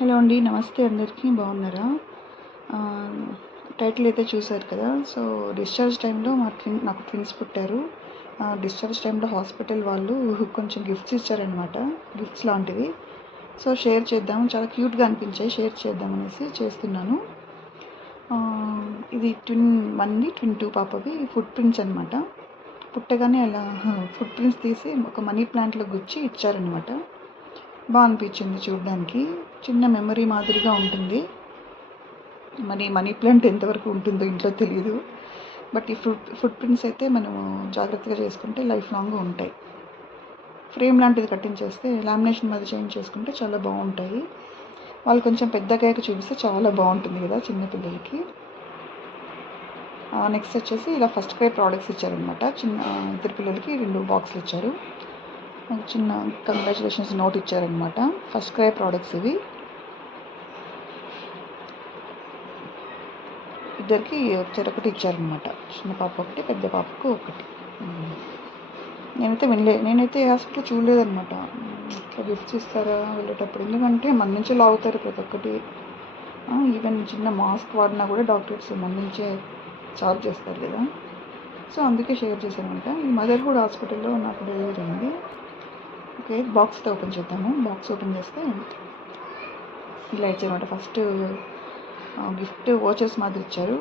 Hello అండి. నమస్తే అందరికీ. బాగున్నారా? టైటిల్ అయితే చూశారు కదా! సో, డిశ్చార్జ్ టైంలో నాకు ట్విన్స్ పుట్టారు. డిశ్చార్జ్ టైంలో హాస్పిటల్ వాళ్ళు కొంచెం గిఫ్ట్స్ ఇచ్చారనమాట. గిఫ్ట్స్ లాంటివి. సో, షేర్ చేద్దాం. చాలా క్యూట్‌గా అనిపించాయి. షేర్ చేద్దామనేసి చేస్తున్నాను. ఇది ట్విన్ 1ది, ట్విన్ 2 పాపవి ఫుట్ ప్రింట్స్ అనమాట. పుట్టగానే అలా ఫుట్ ప్రింట్స్ తీసి ఒక మనీ ప్లాంట్‌లో గుచ్చి ఇచ్చారనమాట. అనిపించింది చూడడానికి. చిన్న మెమరీ మాదిరిగా ఉంటుంది. మరి మనీ ప్లాంట్ ఎంతవరకు ఉంటుందో ఇంట్లో తెలియదు. బట్ ఈ ఫుట్ ప్రింట్స్ అయితే మనము జాగ్రత్తగా చేసుకుంటే లైఫ్ లాంగ్ ఉంటాయి. ఫ్రేమ్ లాంటిది కట్టించేస్తే లామినేషన్ మీద చేంజ్ చేసుకుంటే చాలా బాగుంటాయి. వాళ్ళు కొంచెం పెద్దగా చూపిస్తే చాలా బాగుంటుంది కదా చిన్నపిల్లలకి. నెక్స్ట్ వచ్చేసి ఇలా ఫస్ట్ క్రై ప్రోడక్ట్స్ ఇచ్చారనమాట. ఇద్దరు పిల్లలకి 2 బాక్సులు ఇచ్చారు. చిన్న కంగ్రాచులేషన్స్ నోట్ ఇచ్చారనమాట. ఫస్ట్ క్రై ప్రోడక్ట్స్ ఇవి. ఇద్దరికి చెరొకటి ఇచ్చారనమాట. చిన్న పాప ఒకటి, పెద్ద పాపకు ఒకటి. నేనైతే ఏ హాస్పిటల్ చూడలేదనమాట. ఇట్లా గిఫ్ట్స్ ఇస్తారా వెళ్ళేటప్పుడు. ఎందుకంటే మన నుంచే లాగుతారు ప్రతి ఒక్కటి. ఈవెన్ చిన్న మాస్క్ వాడినా కూడా డాక్టర్స్ మన నుంచే చార్జ్ చేస్తారు కదా. సో అందుకే షేర్ చేశానంట. ఈ మదర్హుడ్ హాస్పిటల్లో నాకు డెలివరీ అయింది. ఓకే, బాక్స్తో ఓపెన్ చేద్దాము. బాక్స్ ఓపెన్ చేస్తే ఇలా ఇచ్చారన్నమాట. ఫస్ట్ గిఫ్ట్ వాచెస్ మాదిరి ఇచ్చారు.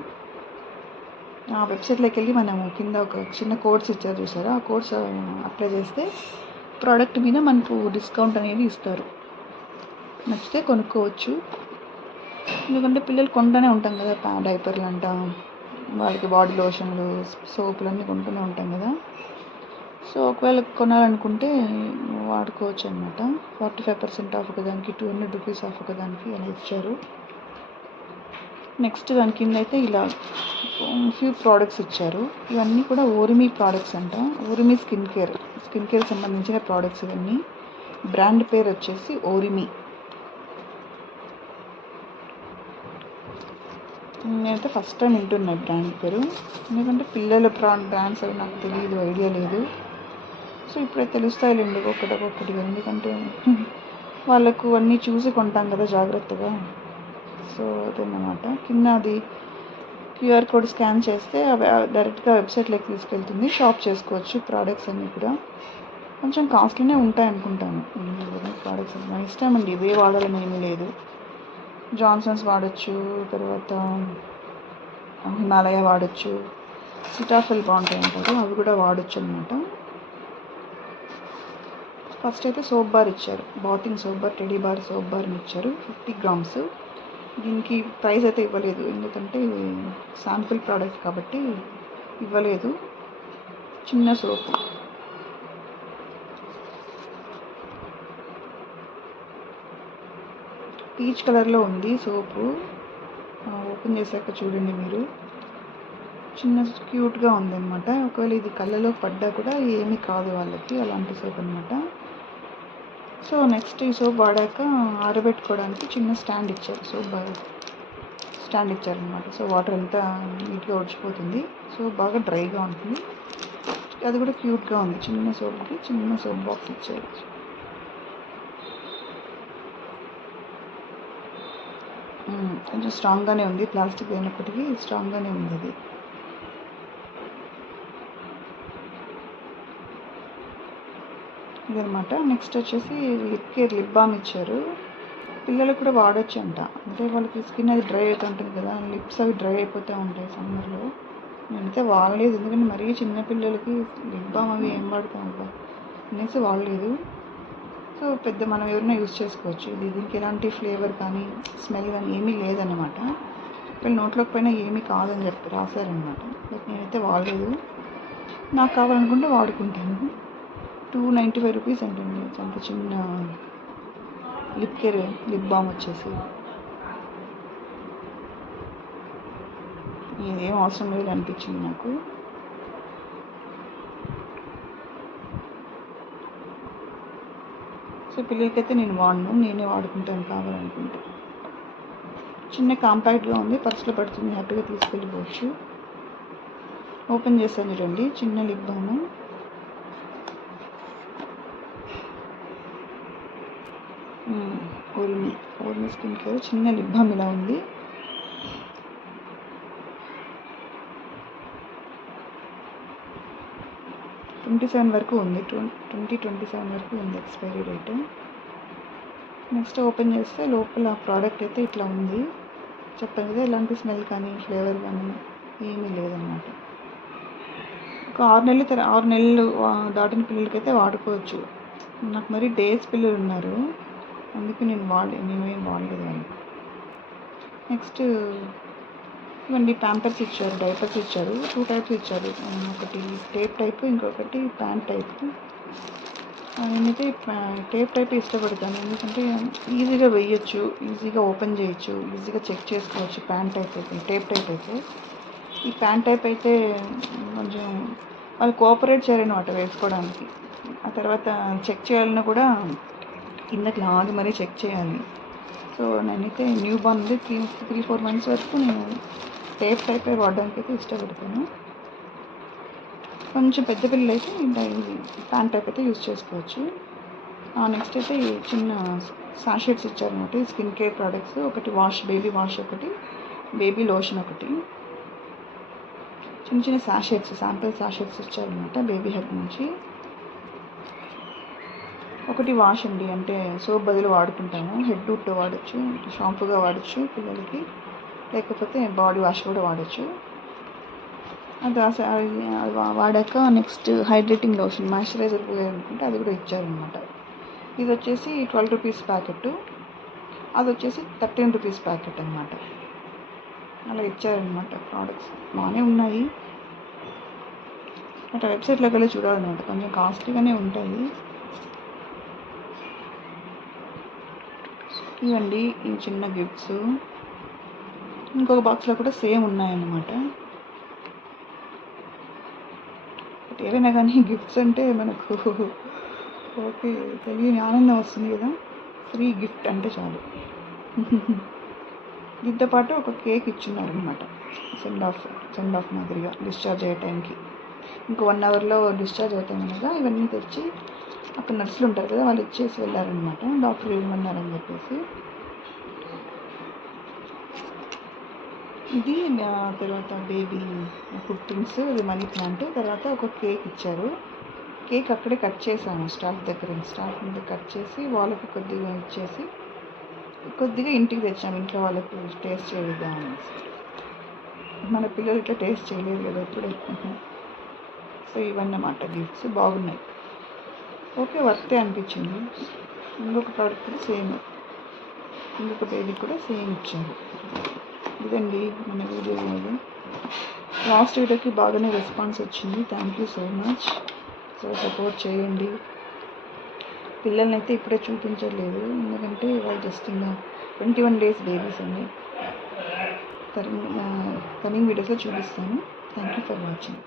ఆ వెబ్సైట్లోకి వెళ్ళి మనము కింద ఒక చిన్న కోడ్స్ ఇచ్చారు చూసారా, ఆ కోడ్స్ అప్లై చేస్తే ప్రోడక్ట్ మీద మనకు డిస్కౌంట్ అనేది ఇస్తారు. నచ్చితే కొనుక్కోవచ్చు. ఎందుకంటే పిల్లలు కొంటూనే ఉంటాం కదా, డైపర్లు అంట, వాళ్ళకి బాడీ లోషన్లు, సోపులు అన్నీ కొంటూనే ఉంటాం కదా. సో ఒకవేళ కొనాలనుకుంటే వాడుకోవచ్చు అనమాట. 45% ఆఫ్ ఒకదానికి, 200 రూపీస్ ఆఫ్ ఒకదానికి అలా ఇచ్చారు. నెక్స్ట్ దాని కింద అయితే ఇలా ఫ్యూ ప్రోడక్ట్స్ ఇచ్చారు. ఇవన్నీ కూడా ఓరిమి ప్రోడక్ట్స్ అంట. ఓరిమి స్కిన్ కేర్ సంబంధించిన ప్రోడక్ట్స్ ఇవన్నీ. బ్రాండ్ పేరు వచ్చేసి ఓరిమి. నేనైతే ఫస్ట్ టైం వింటున్నా బ్రాండ్ పేరు. ఎందుకంటే పిల్లల బ్రాండ్స్ అవి నాకు తెలియదు, ఐడియా లేదు. సో ఇప్పుడైతే తెలుస్తాయిలేండి ఒక్కొక్కటిగా. ఎందుకంటే వాళ్ళకు అన్నీ చూసి కొంటాం కదా జాగ్రత్తగా. సో అదన్నమాట. కింద అది క్యూఆర్ కోడ్ స్కాన్ చేస్తే అవి డైరెక్ట్గా వెబ్సైట్లోకి తీసుకెళ్తుంది. షాప్ చేసుకోవచ్చు. ప్రోడక్ట్స్ అన్నీ కూడా కొంచెం కాస్ట్లీనే ఉంటాయి అనుకుంటాను. ప్రోడక్ట్స్ మన ఇష్టం అండి, ఇవే వాడాలని ఏమీ లేదు. జాన్సన్స్ వాడచ్చు, తర్వాత హిమాలయ వాడచ్చు, సిటాఫిల్ బాగుంటాయి అంటారు, అవి కూడా వాడచ్చు అనమాట. ఫస్ట్ అయితే సోప్ బార్ ఇచ్చారు. బాతింగ్ సోప్ బార్, టెడీ బార్ సోప్ బార్ని ఇచ్చారు 50 grams. దీనికి ప్రైస్ అయితే ఇవ్వలేదు, ఎందుకంటే శాంపిల్ ప్రోడక్ట్ కాబట్టి ఇవ్వలేదు. చిన్న సోపు, పీచ్ కలర్లో ఉంది సోపు. ఓపెన్ చేశాక చూడండి మీరు. చిన్న క్యూట్గా ఉందన్నమాట. ఒకవేళ ఇది కళ్ళలో పడ్డా కూడా ఏమీ కాదు వాళ్ళకి, అలాంటి సోప్ అనమాట. సో నెక్స్ట్ ఈ సోప్ వాడాక ఆరబెట్టుకోవడానికి చిన్న స్టాండ్ ఇచ్చారు. సోప్ స్టాండ్ ఇచ్చారనమాట. సో వాటర్ అంతా నీట్గా ఒడిచిపోతుంది. సో బాగా డ్రైగా ఉంటుంది. అది కూడా క్యూట్గా ఉంది. చిన్న సోప్కి చిన్న సోప్ బాక్స్ ఇచ్చారు. కొంచెం స్ట్రాంగ్గానే ఉంది. ప్లాస్టిక్ అయినప్పటికీ స్ట్రాంగ్గానే ఉంది అది. ఇదనమాట. నెక్స్ట్ వచ్చేసి లిప్ బామ్ ఇచ్చారు. పిల్లలకు కూడా వాడచ్చు అంట. అంటే వాళ్ళకి స్కిన్ అది డ్రై అవుతూ ఉంటుంది కదా, లిప్స్ అవి డ్రై అయిపోతూ ఉంటాయి సమ్మర్లో. నేనైతే వాడలేదు, ఎందుకంటే మరీ చిన్నపిల్లలకి లిప్ బామ్ అవి ఏం వాడతాం అనేసి వాడలేదు. సో మనం ఎవరైనా యూజ్ చేసుకోవచ్చు. దీనికి ఎలాంటి ఫ్లేవర్ కానీ స్మెల్ కానీ ఏమీ లేదన్నమాట. వీళ్ళు నోట్లోకి పైన ఏమీ కాదని చెప్పి రాశారనమాట. బట్ నేనైతే వాడలేదు. నాకు కావాలనుకుంటే వాడుకుంటాను. 295 రూపీస్ అంటుంది అంత చిన్న లిప్ బామ్ వచ్చేసి. ఇదేం అవసరం లేదు అనిపించింది నాకు. సో పిల్లలకైతే నేను వాడను, నేనే వాడుకుంటాను కావాలనుకుంటే. చిన్న కాంపాక్ట్గా ఉంది, పర్సులో పడుతుంది, హ్యాపీగా తీసుకెళ్ళిపోవచ్చు. ఓపెన్ చేస్తాను చూడండి. చిన్న లిప్ బామ్. ఓరిమి స్కిన్ కేర్ చిన్న లిప్ బామ్ ఇలా ఉంది. $27 వరకు ఉంది. 2027 వరకు ఉంది ఎక్స్పైరీ డేట్. నెక్స్ట్ ఓపెన్ చేస్తే లోపల ప్రోడక్ట్ అయితే ఇట్లా ఉంది. చెప్పాను కదా, ఎలాంటి స్మెల్ కానీ ఫ్లేవర్ కానీ ఏమీ లేదన్నమాట. ఒక 6 నెలలు దాటిన పిల్లలకైతే వాడుకోవచ్చు. నాకు మరి డేస్ పిల్లలు ఉన్నారు, అందుకే మేమేం వాడలేదు వాళ్ళు. నెక్స్ట్ ఇవన్నీ ప్యాంపర్స్ ఇచ్చారు, డైపర్స్ ఇచ్చారు. 2 టైప్స్ ఇచ్చారు, ఒకటి టేప్ టైప్, ఇంకొకటి ప్యాంట్ టైప్. నేనైతే టేప్ టైప్ ఇష్టపడతాను, ఎందుకంటే ఈజీగా వేయచ్చు, ఈజీగా ఓపెన్ చేయొచ్చు, ఈజీగా చెక్ చేసుకోవచ్చు. ప్యాంట్ టైప్ అయితే, టేప్ టైప్ అయితే. ఈ ప్యాంట్ టైప్ అయితే కొంచెం వాళ్ళు కోఆపరేట్ చేయరనమాట వేసుకోవడానికి. ఆ తర్వాత చెక్ చేయాలన్నా కూడా కిందకి లాగి మరీ చెక్ చేయాలి. సో నేనైతే న్యూ బార్న్ ఉంది 3-4 మంత్స్ వరకు నేను టేప్ టైప్ వాడడానికి అయితే ఇష్టపడతాను. కొంచెం పెద్ద పిల్లలు అయితే ప్యాంట్ టైప్ అయితే యూజ్ చేసుకోవచ్చు. నెక్స్ట్ అయితే చిన్న సాషెట్స్ ఇచ్చారనమాట, స్కిన్ కేర్ ప్రోడక్ట్స్. ఒకటి బేబీ వాష్, ఒకటి బేబీ లోషన్, ఒకటి చిన్న చిన్న శాంపిల్ సాషెట్స్ ఇచ్చారనమాట బేబీ హెడ్ నుంచి. ఒకటి వాష్ అండి, అంటే సోప్ బదులు వాడుకుంటాము. హెడ్ తో వాడచ్చు, షాంపూగా వాడచ్చు పిల్లలకి, లేకపోతే బాడీ వాష్ కూడా వాడచ్చు. అది వాడాక నెక్స్ట్ హైడ్రేటింగ్ లోషన్, మాయిశ్చరైజర్ అనుకుంటే అది కూడా ఇచ్చారనమాట. ఇది వచ్చేసి ₹12 ప్యాకెట్, అది వచ్చేసి ₹13 ప్యాకెట్ అనమాట. అలా ఇచ్చారనమాట ప్రోడక్ట్స్. బాగానే ఉన్నాయి, బట్ వెబ్సైట్లోకి వెళ్ళి చూడాలన్నమాట, కొంచెం కాస్ట్లీగానే ఉంటాయి. ఇవండి ఈ చిన్న గిఫ్ట్స్. ఇంకొక బాక్స్లో కూడా సేమ్ ఉన్నాయన్నమాట. బట్ ఏవైనా కానీ గిఫ్ట్స్ అంటే మనకు ఓకే తెలియని ఆనందం వస్తుంది కదా. ఫ్రీ గిఫ్ట్ అంటే చాలు. దీంతో పాటు ఒక కేక్ ఇచ్చున్నారనమాట, సెండ్ ఆఫ్ మాదిరిగా డిశ్చార్జ్ అయ్యే టైంకి. ఇంకో 1 అవర్లో డిశ్చార్జ్ అయ్యే టైం అనగా ఇవన్నీ తెచ్చి అక్కడ నర్సులు ఉంటారు కదా, వాళ్ళు ఇచ్చేసి వెళ్ళారనమాట, డాక్టర్ ఇవ్వమన్నారని చెప్పేసి. ఇది తర్వాత బేబీ ఫుడ్ థింగ్స్, ఇది మనీ ప్లాంట్. తర్వాత ఒక కేక్ ఇచ్చారు. కేక్ అక్కడే కట్ చేశాను, స్టాఫ్ ముందు కట్ చేసి వాళ్ళకి కొద్దిగా ఇచ్చేసి కొద్దిగా ఇంటికి తెచ్చాము, ఇంట్లో వాళ్ళకి టేస్ట్ చేద్దాం అనేసి. మన పిల్లలు ఇట్లా టేస్ట్ చేయలేదు కదా ఎప్పుడే. సో ఇవన్నమాట గిఫ్ట్స్, బాగున్నాయి, ఓకే వర్తే అనిపించింది. ఇంకొక ప్రోడక్ట్ కూడా సేమ్, ఇంకొక బేబీ కూడా సేమ్ ఇచ్చారు. ఇదండి మన వీడియో. లాస్ట్ వీడియోకి బాగానే రెస్పాన్స్ వచ్చింది, thank you so much. So support చేయండి. పిల్లల్ని అయితే ఇప్పుడే చూపించలేదు, ఎందుకంటే వాళ్ళు జస్ట్ ఇంకా 21 days బేబీస్ అండి. కమింగ్ వీడియోస్లో చూపిస్తాను. Thank you for watching.